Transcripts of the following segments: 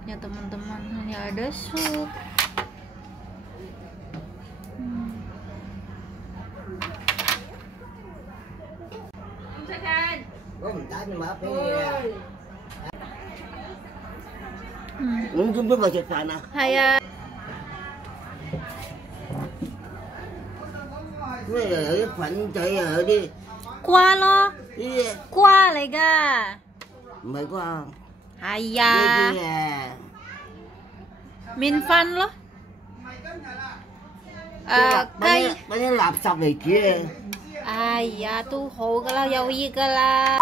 supnya teman-teman, hanya ada sup. Mungkin masuk sana. Haya. Cái phận chạy ở đi. Qua lo. Đi. Qua lại ga. Mày có không? Haya. Đi à. Min phân lo. Cây. Bao nhiêu lạp sập này kia. Ayah tuh ho galau yawi gala.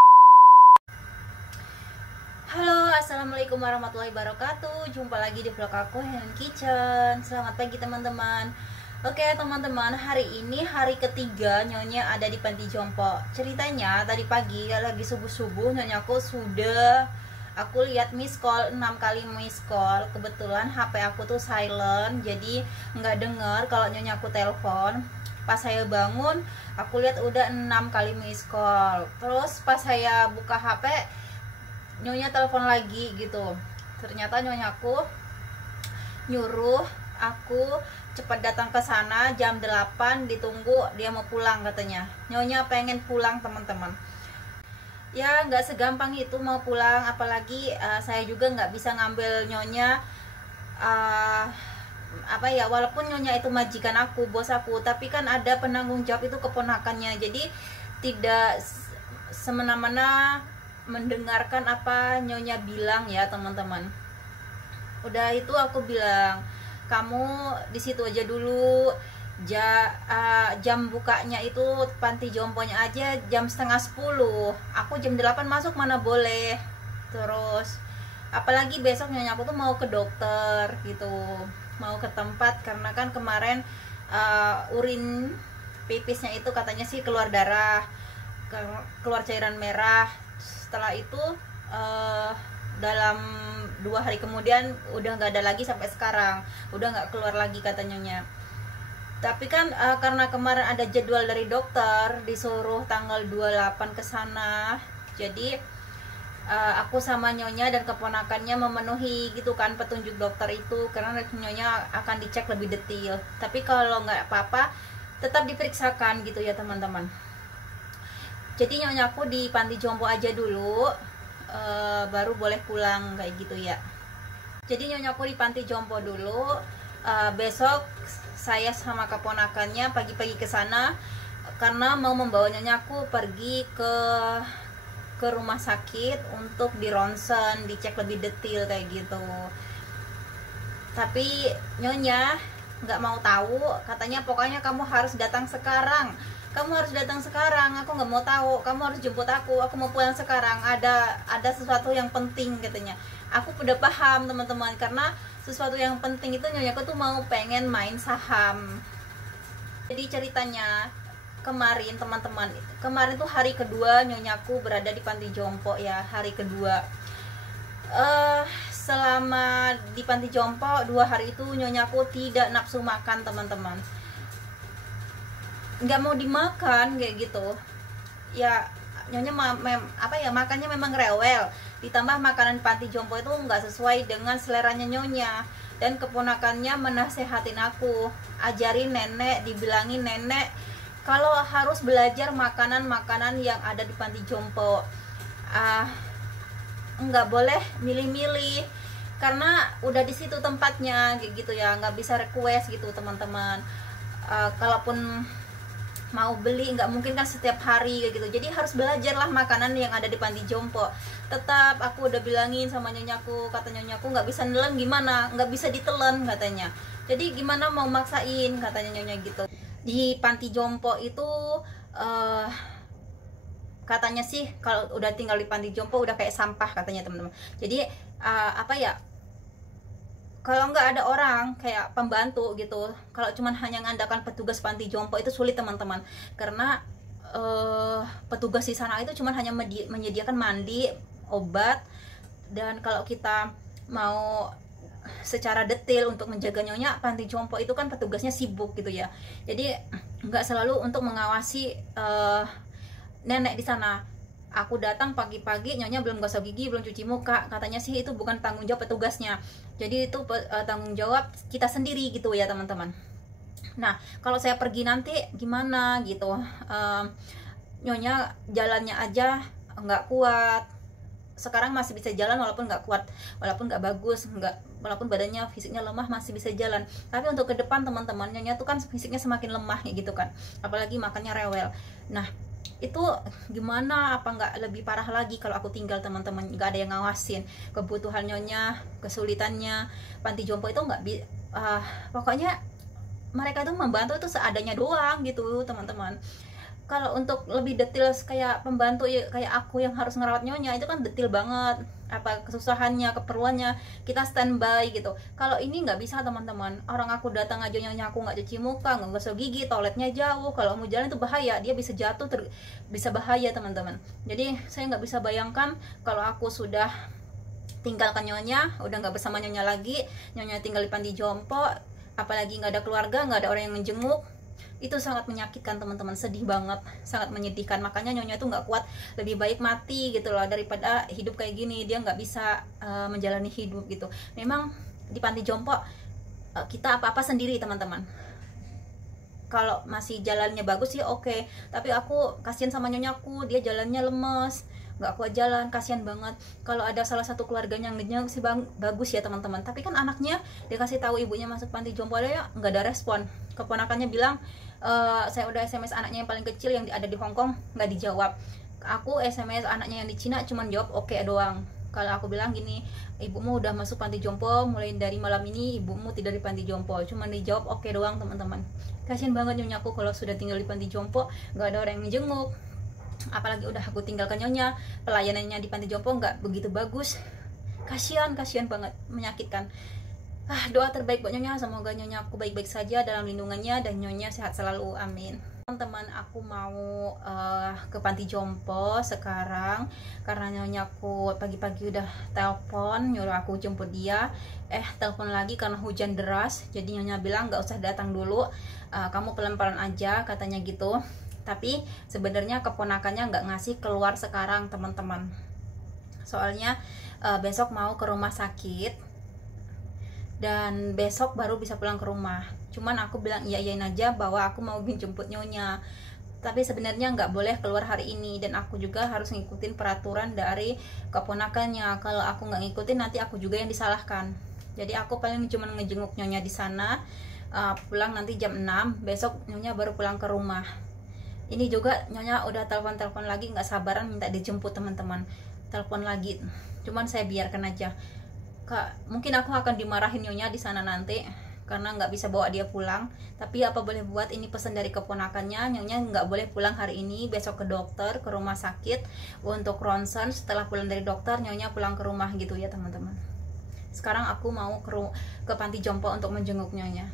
Halo, assalamualaikum warahmatullahi wabarakatuh. Jumpa lagi di vlog aku Helen Kitchen. Selamat pagi teman-teman. Oke teman-teman, hari ini hari ketiga Nyonya ada di panti jompo. Ceritanya tadi pagi lagi subuh-subuh Nyonya aku sudah, aku lihat miss call 6 kali miss call. Kebetulan HP aku tuh silent, jadi nggak dengar kalau Nyonya aku telepon. Pas saya bangun, aku lihat udah 6 kali miss call. Terus pas saya buka HP, Nyonya telepon lagi gitu. Ternyata Nyonya aku nyuruh aku cepat datang ke sana jam 8, ditunggu dia mau pulang katanya. Nyonya pengen pulang teman-teman. Ya nggak segampang itu mau pulang, apalagi saya juga nggak bisa ngambil Nyonya. Walaupun Nyonya itu majikan aku, bos aku, tapi kan ada penanggung jawab itu keponakannya. Jadi tidak semena-mena mendengarkan apa Nyonya bilang ya teman-teman. Udah itu aku bilang, kamu di situ aja dulu. Jam bukanya itu panti jomponya aja jam setengah 10. Aku jam 8 masuk mana boleh. Terus apalagi besok Nyonya aku tuh mau ke dokter gitu, mau ke tempat karena kan kemarin urin pipisnya itu katanya sih keluar darah, keluar cairan merah. Setelah itu dalam 2 hari kemudian udah nggak ada lagi sampai sekarang, udah nggak keluar lagi kata Nyonya. Tapi kan karena kemarin ada jadwal dari dokter disuruh tanggal 28 ke sana, jadi aku sama Nyonya dan keponakannya memenuhi gitu kan petunjuk dokter itu, karena Nyonya akan dicek lebih detail. Tapi kalau nggak apa-apa tetap diperiksakan gitu ya teman-teman. Jadi Nyonya aku di panti jompo aja dulu, baru boleh pulang kayak gitu ya. Jadi Nyonya aku di panti jompo dulu. Besok saya sama keponakannya pagi-pagi ke sana karena mau membawa Nyonya aku pergi ke rumah sakit untuk di ronsen, dicek lebih detail kayak gitu. Tapi Nyonya nggak mau tahu, katanya pokoknya kamu harus datang sekarang. Kamu harus datang sekarang, aku nggak mau tahu, kamu harus jemput aku mau pulang sekarang, ada sesuatu yang penting katanya. Aku udah paham teman-teman, karena sesuatu yang penting itu Nyonya aku tuh mau pengen main saham. Jadi ceritanya kemarin teman-teman, kemarin tuh hari kedua Nyonya aku berada di panti jompo ya, hari kedua. Selama di panti jompo 2 hari itu Nyonya aku tidak nafsu makan teman-teman, nggak mau dimakan kayak gitu ya. Nyonya makannya memang rewel, ditambah makanan panti jompo itu nggak sesuai dengan seleranya Nyonya. Dan keponakannya menasehatin aku, ajarin nenek, dibilangin nenek kalau harus belajar makanan-makanan yang ada di panti jompo, nggak boleh milih-milih karena udah di situ tempatnya kayak gitu ya, nggak bisa request gitu teman-teman. Kalaupun mau beli nggak mungkin kan setiap hari kayak gitu, jadi harus belajarlah makanan yang ada di panti jompo. Tetap aku udah bilangin sama Nyonyaku, kata Nyonyaku nggak bisa nelen, gimana nggak bisa ditelen katanya, jadi gimana mau maksain katanya Nyonya gitu. Di panti jompo itu katanya sih kalau udah tinggal di panti jompo udah kayak sampah katanya teman-teman. Jadi kalau nggak ada orang kayak pembantu gitu, kalau cuman hanya ngandalkan petugas panti jompo itu sulit teman-teman, karena petugas di sana itu cuman hanya menyediakan mandi, obat, dan kalau kita mau secara detail untuk menjaga Nyonya, panti jompo itu kan petugasnya sibuk gitu ya, jadi nggak selalu untuk mengawasi nenek di sana. Aku datang pagi-pagi, nyonya belum gosok gigi, belum cuci muka. Katanya sih itu bukan tanggung jawab petugasnya. Jadi itu tanggung jawab kita sendiri gitu ya teman-teman. Nah, kalau saya pergi nanti gimana gitu. Nyonya jalannya aja nggak kuat. Sekarang masih bisa jalan walaupun nggak kuat, walaupun nggak bagus, walaupun badannya fisiknya lemah masih bisa jalan. Tapi untuk ke depan teman-teman, nyonya tuh kan fisiknya semakin lemah ya gitu kan. Apalagi makannya rewel. Nah, itu gimana, apa nggak lebih parah lagi kalau aku tinggal teman-teman, nggak ada yang ngawasin kebutuhan nyonya, kesulitannya. Panti jompo itu pokoknya mereka itu membantu itu seadanya doang gitu teman-teman. Kalau untuk lebih detail kayak pembantu kayak aku yang harus ngerawat nyonya, itu kan detail banget, apa kesusahannya, keperluannya, kita standby gitu. Kalau ini nggak bisa teman-teman, orang aku datang aja nyonya aku nggak cuci muka, nggak gosok gigi, toiletnya jauh, kalau mau jalan itu bahaya, dia bisa jatuh, bisa bahaya teman-teman. Jadi saya nggak bisa bayangkan kalau aku sudah tinggalkan nyonya, udah nggak bersama nyonya lagi, nyonya tinggal di panti jompo, apalagi nggak ada keluarga, nggak ada orang yang menjenguk. Itu sangat menyakitkan teman-teman, sedih banget, sangat menyedihkan. Makanya nyonya itu nggak kuat, lebih baik mati gitu loh daripada hidup kayak gini. Dia nggak bisa menjalani hidup gitu. Memang di panti jompo kita apa-apa sendiri teman-teman. Kalau masih jalannya bagus sih oke. Tapi aku kasihan sama nyonyaku, dia jalannya lemes, nggak kuat jalan, kasihan banget. Kalau ada salah satu keluarganya yang ngenyang sih bagus ya teman-teman. Tapi kan anaknya dikasih tahu ibunya masuk panti jompo ya nggak ada respon. Keponakannya bilang, saya udah SMS anaknya yang paling kecil yang ada di Hong Kong, nggak dijawab. Aku SMS anaknya yang di Cina cuman jawab oke doang. Kalau aku bilang gini, ibumu udah masuk panti jompo, mulai dari malam ini ibumu tidak di panti jompo, cuman dijawab oke doang teman-teman. Kasian banget nyonya aku kalau sudah tinggal di panti jompo, nggak ada orang yang menjenguk. Apalagi udah aku tinggalkan nyonya, pelayanannya di panti jompo nggak begitu bagus. Kasian banget, menyakitkan. Doa terbaik buat nyonya, semoga nyonya aku baik-baik saja dalam lindungannya dan nyonya sehat selalu, amin. Teman-teman, aku mau ke panti jompo sekarang karena nyonya aku pagi-pagi udah telepon nyuruh aku jemput dia. Telepon lagi karena hujan deras, jadi nyonya bilang nggak usah datang dulu, kamu pelan-pelan aja katanya gitu. Tapi sebenarnya keponakannya nggak ngasih keluar sekarang teman-teman, soalnya besok mau ke rumah sakit dan besok baru bisa pulang ke rumah. Cuman aku bilang iyain aja bahwa aku mau jemput nyonya, tapi sebenarnya nggak boleh keluar hari ini, dan aku juga harus ngikutin peraturan dari keponakannya. Kalau aku nggak ngikutin nanti aku juga yang disalahkan. Jadi aku paling cuma ngejenguk nyonya di sana, pulang nanti jam 6, besok nyonya baru pulang ke rumah. Ini juga nyonya udah telepon lagi, nggak sabaran minta dijemput teman-teman. Telepon lagi, cuman saya biarkan aja. Mungkin aku akan dimarahin nyonya di sana nanti karena nggak bisa bawa dia pulang. Tapi apa boleh buat, ini pesan dari keponakannya, nyonya nggak boleh pulang hari ini, besok ke dokter, ke rumah sakit untuk ronsen. Setelah pulang dari dokter nyonya pulang ke rumah gitu ya teman-teman. Sekarang aku mau ke panti jompo untuk menjenguk nyonya.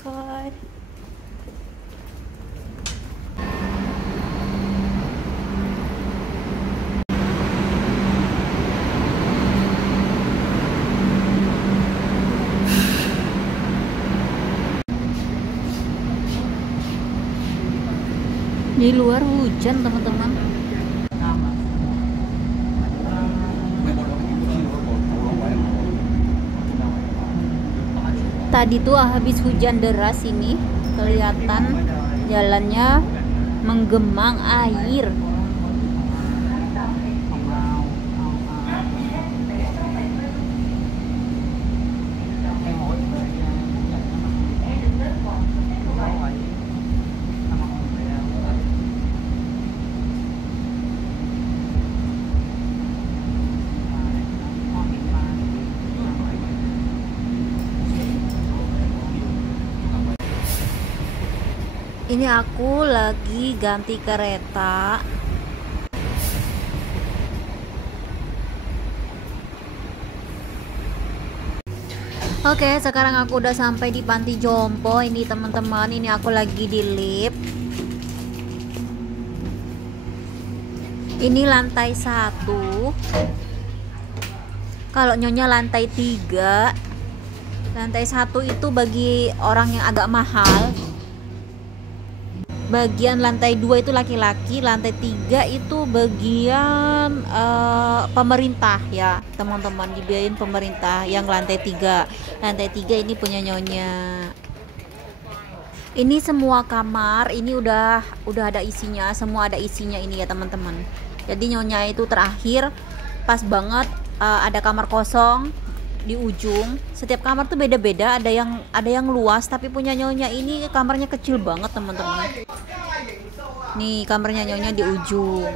God. Di luar hujan teman-teman. Tadi tuh habis hujan deras ini kelihatan jalannya menggemang air. Ini aku lagi ganti kereta. Oke, sekarang aku udah sampai di Panti Jompo. Ini teman-teman, ini aku lagi di lift. Ini lantai 1. Kalau nyonya lantai 3. Lantai 1 itu bagi orang yang agak mahal. Bagian lantai 2 itu laki-laki, lantai 3 itu bagian pemerintah ya teman-teman, dibiayain pemerintah yang lantai 3. Lantai 3 ini punya nyonya. Ini semua kamar, ini udah ada isinya, semua ada isinya ini ya teman-teman. Jadi nyonya itu terakhir pas banget, ada kamar kosong di ujung. Setiap kamar tuh beda-beda, ada yang luas, tapi punya nyonya ini kamarnya kecil banget teman-teman. Nih kamarnya nyonya di ujung.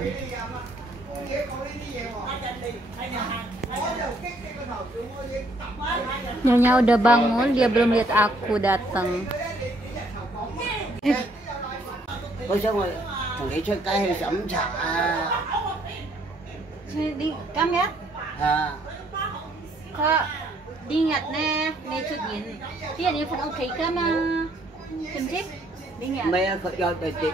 Nyonya udah bangun, dia belum lihat aku datang. Có sao mà thằng nghĩ出街去飲茶啊？ Đi cam ya? 啊， Kak, diingat nè, nè chút nhìn. Dia ni phần ok ka mà. Kim chip, 唔 diingat. 係啊，佢有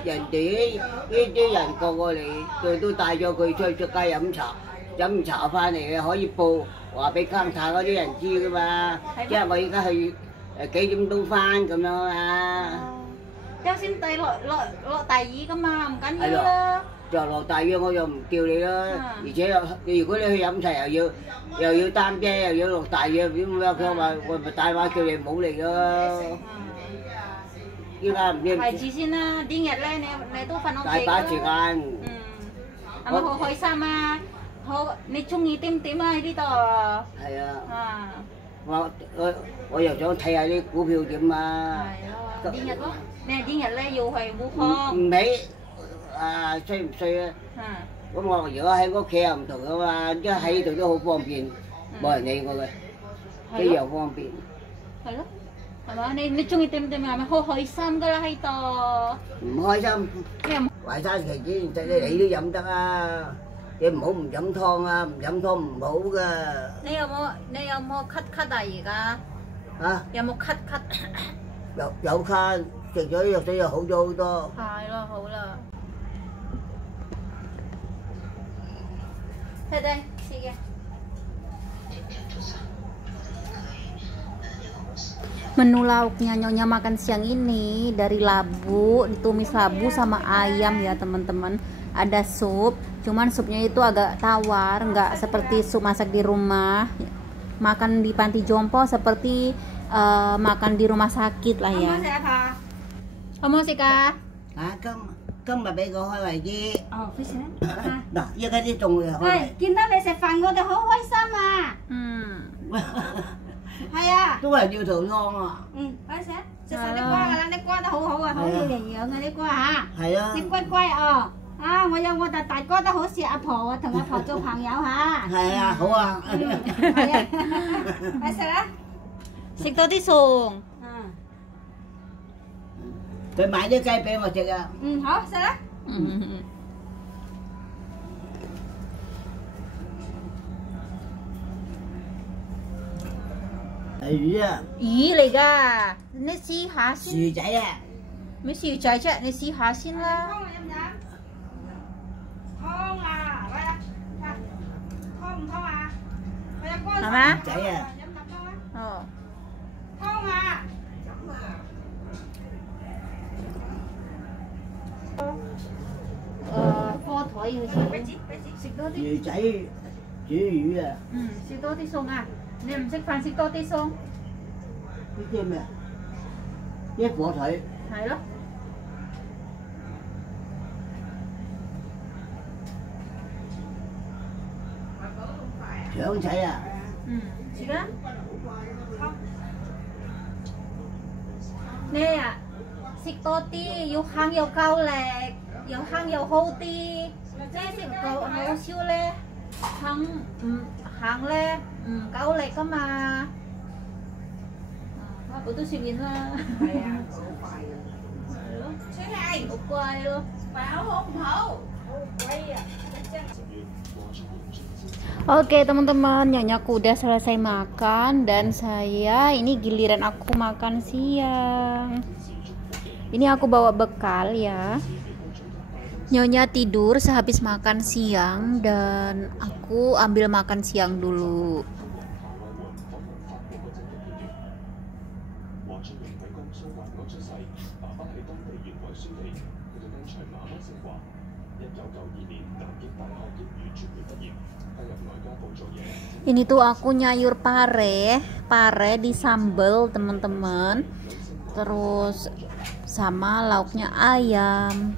人哋呢啲人個過嚟，都帶咗佢出街飲茶，飲完茶翻嚟嘅可以報話俾監察嗰啲人知噶嘛。即係我而家去幾點鐘翻咁樣啊？ Cháu xin tay lộ tài gì cơ mà, không cần Hay như rồi. là. 就落大雨我就唔叫你啦，而且如果你去飲茶又要擔遮，又要落大雨，點樣？佢話我咪大話叫你唔好嚟咯。依家唔知 Phải chỉ xin diingat lah, nè tu phần ok. 大把時間。 Ama hỏi sao mà, nè chung ý tim tim ai đi tờ. 係啊， À. 我又想睇下啲股票點啊。 Diingat lo. Nè diingat lah, dù phải bu 唔 phong. 唔俾衰唔衰啊？ À. 咁我如果喺屋企又唔同噶嘛，一喺呢度都好方便，冇人理我嘅，一樣方便。 Phải đó. Ama nè chung ý tim tim mà hỏi sao cái là hay tờ. 唔開心。 Nè. 淮山期間你都飲得啊！你唔好唔飲湯啊，唔飲湯唔好噶。 Nè有冇咳啊而家？ 嚇， 有冇咳？ 有卡食咗藥水又好咗好多。 係咯，好啦。Đây, sige. Menu lauknya nyonya makan siang ini dari labu, ditumis labu sama ayam ya teman-teman. Ada sup, cuman supnya itu agak tawar, nggak seperti sup masak di rumah. Makan di Panti Jompo seperti makan di rumah sakit lah ya. Kamu sih kak?今日俾我開位啲。 飛先 嗱，依家啲仲會開 喂 位， 見到你食飯，我哋好開心啊！係啊， 都係要肚湯啊。快食食晒啲瓜㗎啦，啲瓜都好好啊，好有營養嘅啲瓜嚇，係啊，啲乖乖哦。啊！我有我大哥都好似阿婆啊，同阿婆做朋友嚇。係啊，好啊。係啊，快食啦！ 食多啲餸。 佢買啲雞俾我食啊。好食啦。係魚啊，魚嚟㗎，你試下先。薯仔啊，咩薯仔啫？你試下先啦。 湯飲唔飲？湯啊，嚟啊！湯唔湯啊？我有乾係嘛？仔啊，飲啖湯啊！哦。湯啊！ 科台要食。食多啲。魚仔煮魚啊，食多啲餸啊！你唔食飯食多啲餸。呢啲咩？一火腿，係咯。腸仔啊，食啦。你啊，食多啲，要慳又夠力，又慳又好啲。即係食夠好少咧，慳咧唔夠力噶嘛。我都食完啦。係啊，好快啊。係咯。Quay luôn. Oke teman-teman, nyonyaku udah selesai makan dan ini giliran aku makan siang. Ini aku bawa bekal ya. Nyonya tidur sehabis makan siang dan aku ambil makan siang dulu. Ini tuh aku nyayur pare di sambal teman-teman, terus sama lauknya ayam.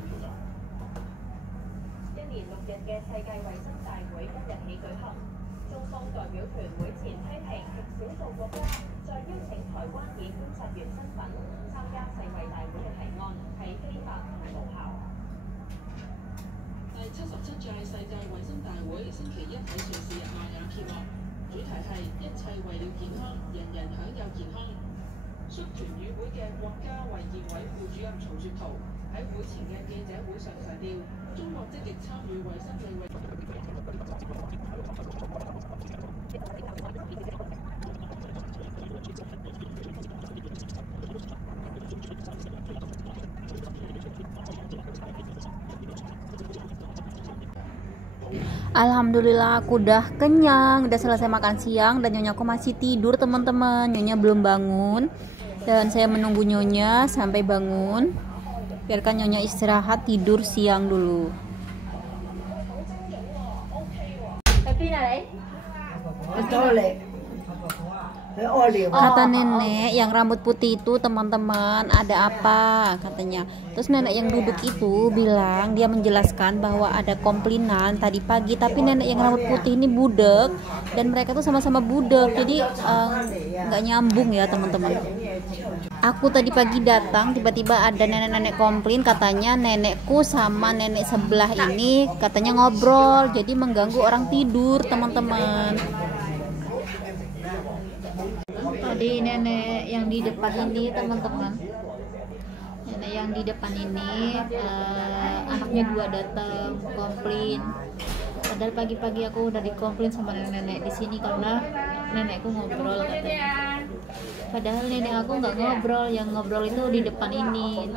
Alhamdulillah aku udah kenyang, udah selesai makan siang dan nyonya aku masih tidur teman-teman. Nyonya belum bangun dan saya menunggu nyonya sampai bangun. Biarkan nyonya istirahat tidur siang dulu. Tapi kata nenek yang rambut putih itu teman-teman, ada apa katanya. Terus nenek yang duduk itu bilang, dia menjelaskan bahwa ada komplinan tadi pagi, tapi nenek yang rambut putih ini budek dan mereka tuh sama-sama budek, jadi nggak nyambung ya teman-teman. Aku tadi pagi datang, tiba-tiba ada nenek-nenek komplain, katanya nenekku sama nenek sebelah ini katanya ngobrol, jadi mengganggu orang tidur teman-teman. Tadi nenek yang di depan ini teman-teman, nenek yang di depan ini anaknya 2 datang komplain. Padahal pagi-pagi aku udah dikomplain sama nenek di sini karena nenekku ngobrol katanya. Padahal nenek aku nggak ngobrol, yang ngobrol itu di depan ini,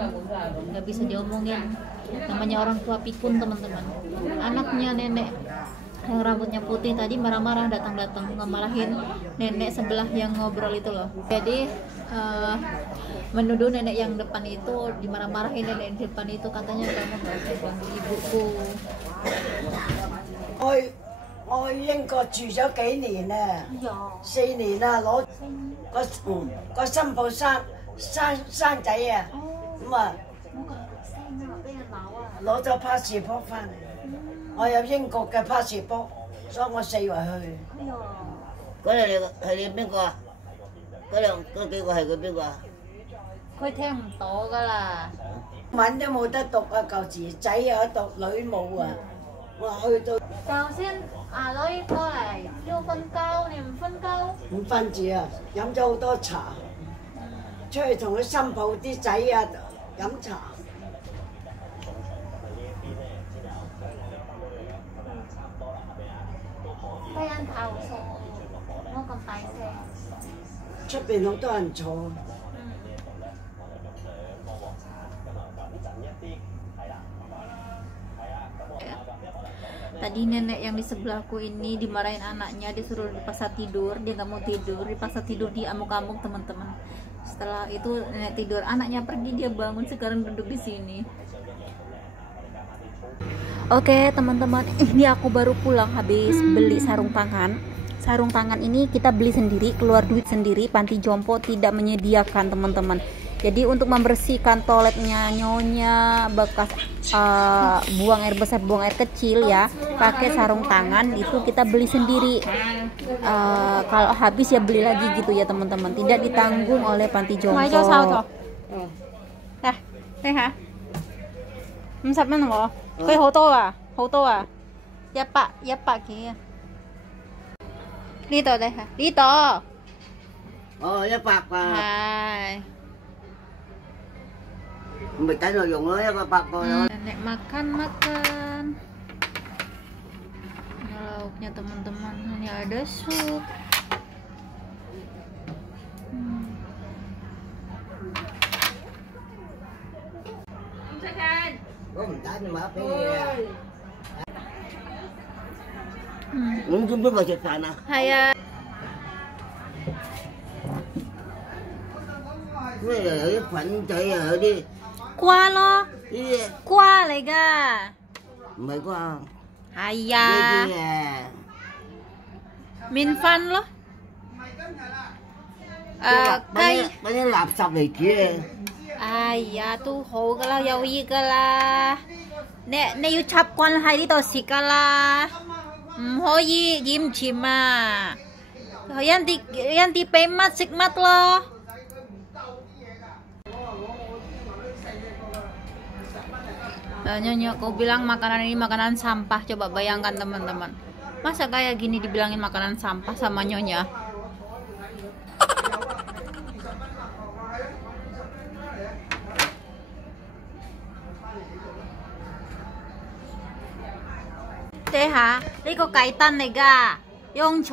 nggak bisa diomongin. Namanya orang tua pikun teman-teman. Anaknya nenek yang rambutnya putih tadi marah-marah, datang-datang ngemarahin nenek sebelah yang ngobrol itu loh. Jadi menuduh nenek yang depan itu, dimarah-marahin nenek di depan itu, katanya kamu nggak usah ganggu ibuku. 我英國住咗幾年啦，4年啦，攞個新抱生仔啊，咁啊攞咗 passport 翻嚟，我有英國嘅 passport，所以我4圍去。嗰度係你邊個啊？嗰幾個係佢邊個啊？佢聽唔到㗎啦，文都冇得讀啊，舊時仔有得讀，女冇啊。我去到頭先阿女過嚟要瞓覺，你唔瞓覺？唔瞓住啊，飲咗好多茶，出去同佢新抱啲仔啊飲茶。俾人投訴，我咁大聲。出邊好多人坐。Tadi nenek yang di sebelahku ini dimarahin anaknya, disuruh dipaksa tidur, dia nggak mau tidur, dipaksa tidur di amuk-amuk teman-teman. Setelah itu nenek tidur, anaknya pergi, dia bangun, sekarang duduk di sini. Oke teman-teman, ini aku baru pulang habis beli sarung tangan. Sarung tangan ini kita beli sendiri, keluar duit sendiri, panti jompo tidak menyediakan teman-teman. Jadi untuk membersihkan toiletnya nyonya, bekas buang air besar, buang air kecil ya, pakai sarung tangan itu kita beli sendiri. Kalau habis ya beli lagi gitu ya teman-teman, tidak ditanggung oleh panti jompo. Ha, 50蚊喎，佢好多啊，好多啊，100幾啊？呢度咧，呢度。哦，100啊。係。Minta nó dùng nó có bạc con nó. Nenek makan. Ini lauknya teman-teman, ini ada sup. Không ta nhưng mà phải cũng biết vào trực phản à. Hay à. Cái này ở phản chạy ở đi. Qua lo. Đi. Qua lại ga. Mày qua. Hay à. Min fan lo. Cây. Mấy cái lạp sập này kia. Ai ya tu ho gala yawi gala. Ne yu chap kwan hai di to sikala. Ho yi yim chima. Yan ti pemat sikmat lo. Nyonya kau bilang makanan ini makanan sampah. Coba bayangkan teman-teman. Masa kayak gini dibilangin makanan sampah sama nyonya? Thế hả? Đây có cái tân này cả. Yung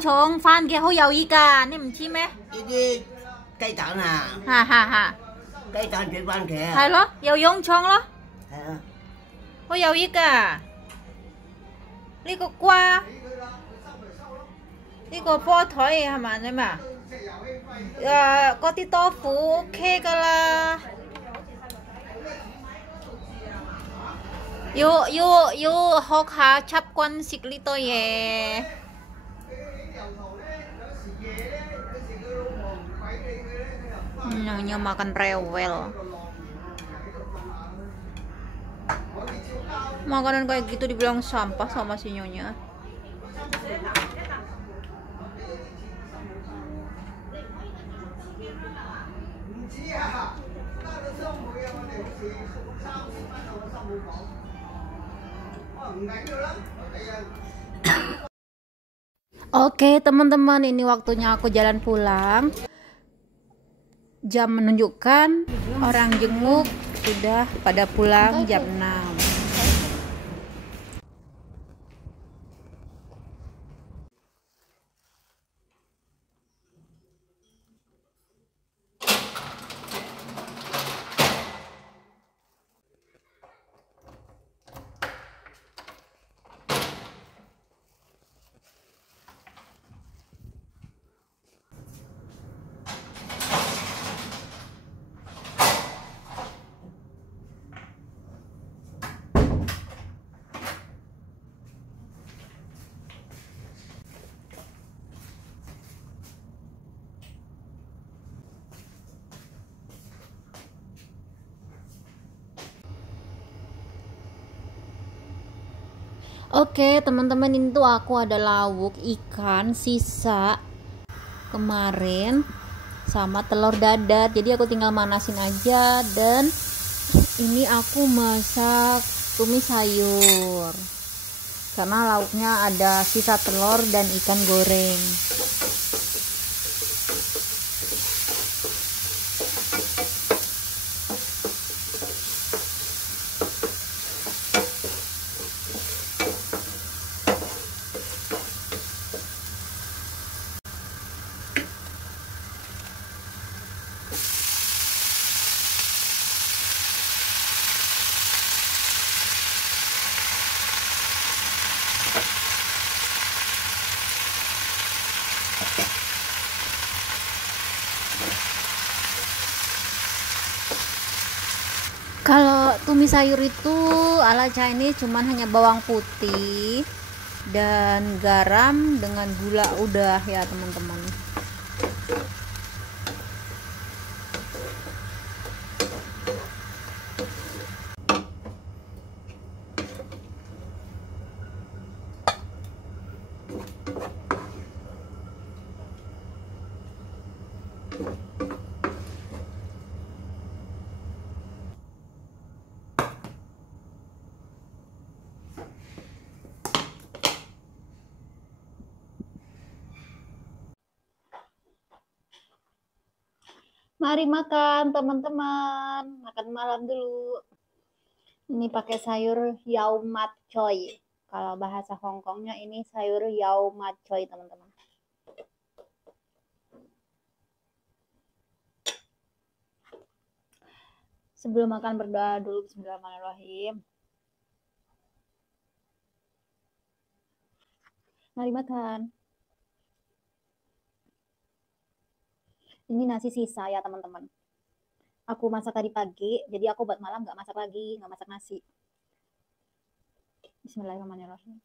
chong phan kia hô dầu gì cả. Nè mình chim ấy. Đi cây tạng à. Ha. Cây tạng chuyện quan kìa. Hay lo, dầu yung chong lo. Hô dầu gì cả. Đây có qua. Đây có bò thỏi hả mà này mà. Có tí tofu ok cả là. Yo hok ha chap kwan sikli to ye. Nyonya makan rewel. Makanan kayak gitu dibilang sampah sama si nyonya. Oke teman-teman, ini waktunya aku jalan pulang. Jam menunjukkan orang jenguk sudah pada pulang jam 6. Oke teman-teman, ini tuh aku ada lauk ikan sisa kemarin sama telur dadar, jadi aku tinggal manasin aja. Dan ini aku masak tumis sayur karena lauknya ada sisa telur dan ikan goreng. Kalau tumis sayur itu ala Chinese cuman hanya bawang putih dan garam dengan gula udah ya teman-teman. Mari makan teman-teman, makan malam dulu. Ini pakai sayur yao mat choy. Kalau bahasa Hongkongnya ini sayur yao mat choy teman-teman. Sebelum makan berdoa dulu, bismillahirrahmanirrahim. Mari makan. Ini nasi sisa ya teman-teman. Aku masak tadi pagi, jadi aku buat malam nggak masak lagi, nggak masak nasi. Bismillahirrahmanirrahim.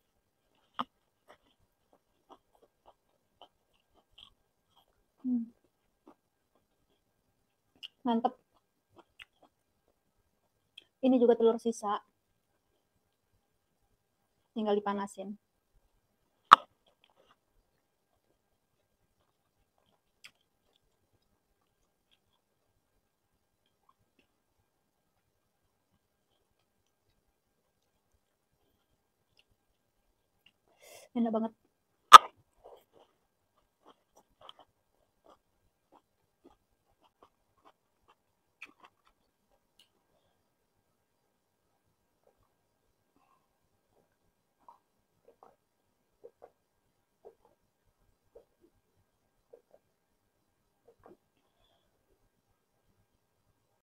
Mantep. Ini juga telur sisa. Tinggal dipanasin. Enak banget.